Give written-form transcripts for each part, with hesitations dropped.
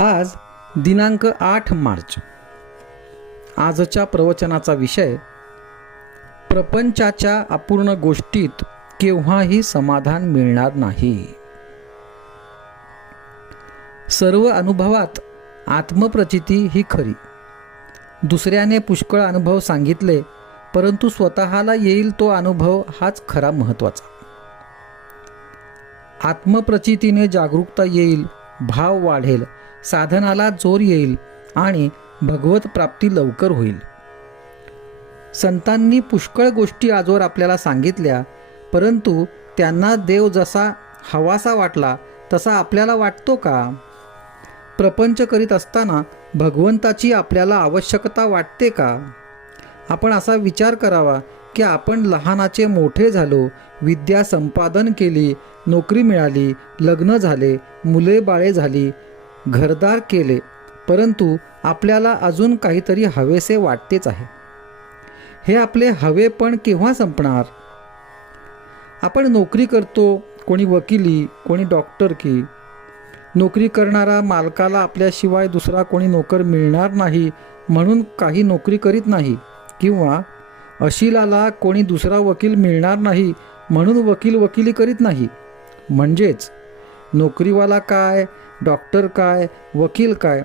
आज दिनांक 8 मार्च. आजच्या प्रवचनाचा विषय प्रपंचाच्या अपूर्ण गोष्टीत केव्हाही समाधान मिळणार नाही. सर्व अनुभवात आत्मप्रचिती ही खरी. दुसऱ्याने पुष्कळ अनुभव सांगितले, परंतु स्वतःला येईल तो अनुभव हाच खरा महत्त्वाचा. आत्मप्रचितीने जागरूकता येईल, भाव वाढेल, साधनाला जोर येईल आणि भगवत प्राप्ती लवकर होईल. संतांनी पुष्कळ गोष्टी आजवर आपल्याला सांगितल्या, परंतु त्यांना देव जसा हवासा वाटला तसा आपल्याला वाटतो का? प्रपंच करीत असताना भगवंताची आपल्याला आवश्यकता वाटते का? आपण असा विचार करावा की आपण लहानाचे मोठे झालो, विद्या संपादन केली, नोकरी मिळाली, लग्न झाले, मुले बाळे झाली, घरदार केले, परंतु आपल्याला अजून काहीतरी हवेसे वाटतेच आहे. हे आपले हवे पण केव्हा संपणार? आपण नोकरी करतो, कोणी वकिली, कोणी डॉक्टरकी. नोकरी करणारा मालकाला आपल्याशिवाय दुसरा कोणी नोकर मिळणार नाही म्हणून काही नोकरी करीत नाही, किंवा अशिलाला कोणी दुसरा वकील मिळणार नाही म्हणून वकिली करीत नाही. म्हणजेच नोकरीवाला काय, डॉक्टर काय, वकील काय,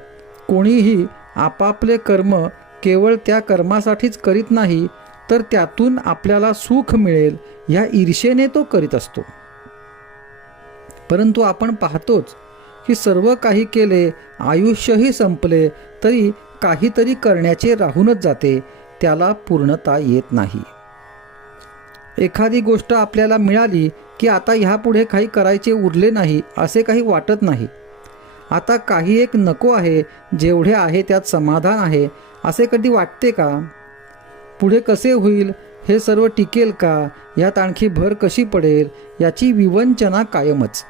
कोणीही आपापले कर्म केवळ त्या कर्मासाठीच करीत नाही, तर त्यातून आपल्याला सुख मिळेल ह्या ईर्षेने तो करीत असतो. परंतु आपण पाहतोच की सर्व काही केले, आयुष्यही संपले, तरी काहीतरी करण्याचे राहूनच जाते, त्याला पूर्णता येत नाही. एखादी गोष्ट आपल्याला मिळाली की आता ह्यापुढे काही करायचे उरले नाही असे काही वाटत नाही. आता काही एक नको आहे, जेवढे आहे त्यात समाधान आहे असे कधी वाटते का? पुढे कसे होईल, हे सर्व टिकेल का, यात आणखी भर कशी पडेल, याची विवंचना कायमच.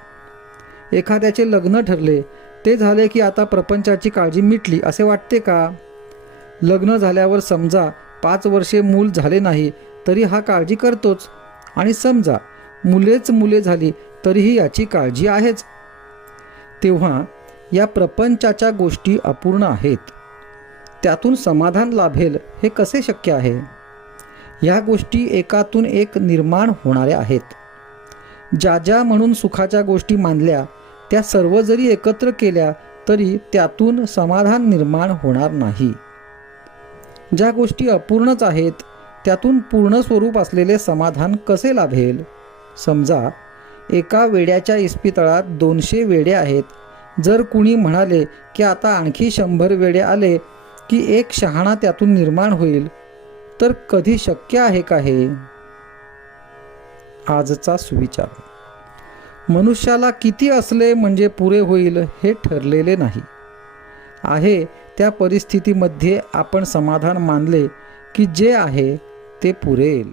एखाद्याचे लग्न ठरले, ते झाले की आता प्रपंचाची काळजी मिटली असे वाटते का? लग्न झाल्यावर समजा 5 वर्षे मूल झाले नाही तरी हा काळजी करतोच, आणि समजा मुले झाली तरीही याची काळजी आहेच. तेव्हा या प्रपंचाच्या गोष्टी अपूर्ण आहेत, त्यातून समाधान लाभेल हे कसे शक्य आहे? या गोष्टी एकातून एक निर्माण होणाऱ्या आहेत. ज्या म्हणून सुखाच्या गोष्टी मानल्या त्या सर्व जरी एकत्र केल्या तरी त्यातून समाधान निर्माण होणार नाही. ज्या गोष्टी अपूर्णच आहेत त्यातून पूर्ण स्वरूप असलेले समाधान कसे लाभेल? समजा एका वेड्याच्या इस्पितळात 200 वेडे आहेत. जर कुणी म्हणाले की आता आणखी 100 वेडे आले की एक शहाणा त्यातून निर्माण होईल, तर कधी शक्य आहे का हे? आजचा सुविचार. मनुष्याला किती असले म्हणजे पुरे होईल हे ठरलेले नाही. आहे त्या परिस्थितीमध्ये आपण समाधान मानले की जे आहे ते पुरेल.